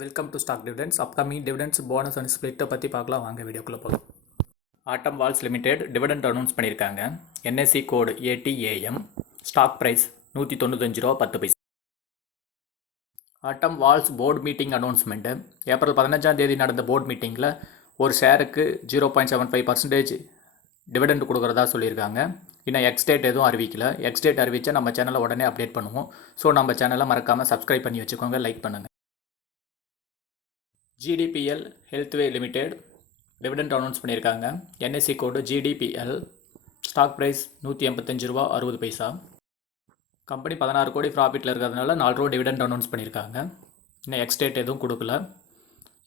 Welcome to stock dividends. Upcoming dividends bonus and ஸ்பிளிட்டை பற்றி பார்க்கலாம். வாங்க வீடியோக்குள்ளே போகலாம். Atam Valves Limited dividend announce பண்ணியிருக்காங்க. NSC code ATAM. Stock price ₹195.10. Atam Valves board meeting announcement April 15 நடந்த போர்டு மீட்டிங்கில் ஒரு ஷேருக்கு 0.75% டிவிடெண்ட் கொடுக்குறதா சொல்லியிருக்காங்க. இன்னும் எக்ஸ்டேட் எதுவும் அறிவிக்கல. எக்ஸ்டேட் அறிவிச்சா நம்ம சேனலை உடனே அப்டேட் பண்ணுவோம். ஸோ நம்ம சேனலை மறக்காமல் சப்ஸ்கிரைப் பண்ணி வச்சுக்கோங்க, லைக் பண்ணுங்கள். GDPL healthway limited dividend announce பண்ணியிருக்காங்க. NSC code GDPL. Stock price ₹185.60. Company 16 crore ப்ராஃபிட்டில் இருக்கிறதுனால ₹4 டிவிடெண்ட் அனௌன்ஸ் பண்ணியிருக்காங்க. இன்னும் எக்ஸ்டேட் எதுவும் கொடுக்கல.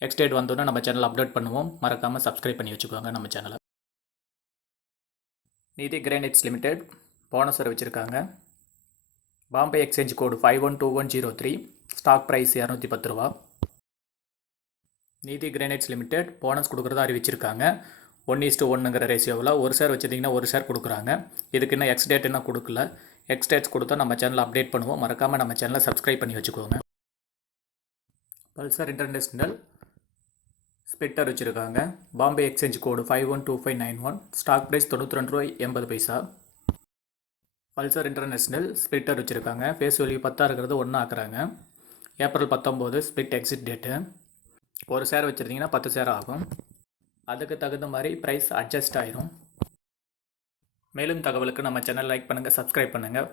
எக்ஸ்டேட் வந்தோன்னா நம்ம சேனல் அப்டேட் பண்ணுவோம். மறக்காமல் சப்ஸ்கிரைப் பண்ணி வச்சுக்கோங்க நம்ம சேனலை. நீதி கிரானைட்ஸ் லிமிடெட் போனஸ் அறிவிச்சிருக்காங்க. Bombay exchange code 512103. Stock price ₹210. Neethi granites limited bonus கொடுக்குறதா அறிவிச்சிருக்காங்க. 1:1ங்கிற ரேஷியோவில் ஒரு ஷேர் வச்சுருந்தீங்கன்னா ஒரு ஷேர் கொடுக்குறாங்க. இதுக்கு இன்னும் எக்ஸ்டேட் இன்னும் கொடுக்கல. எக்ஸ்டேட்ஸ் கொடுத்தா நம்ம சேனலை அப்டேட் பண்ணுவோம். மறக்காமல் நம்ம சேனலை சப்ஸ்கிரைப் பண்ணி வச்சுக்கோங்க. பல்சர் இன்டர்நேஷ்னல் ஸ்பிளிட் அறிவிச்சிருக்காங்க. Bombay exchange code 512591. Stock price ₹92.80. Pulsar International split அறிவிச்சிருக்காங்க. ஃபேஸ் வேல்யூ 10 இருக்கிறது 1 ஆக்குறாங்க. April 19 split exit date. ஒரு ஷேர் வச்சுருந்தீங்கன்னா 10 ஷேர் ஆகும். அதுக்கு தகுந்த மாதிரி ப்ரைஸ் அட்ஜஸ்ட் ஆயிரும். மேலும் தகவலுக்கு நம்ம சேனல் லைக் பண்ணுங்கள், சப்ஸ்கிரைப் பண்ணுங்கள்.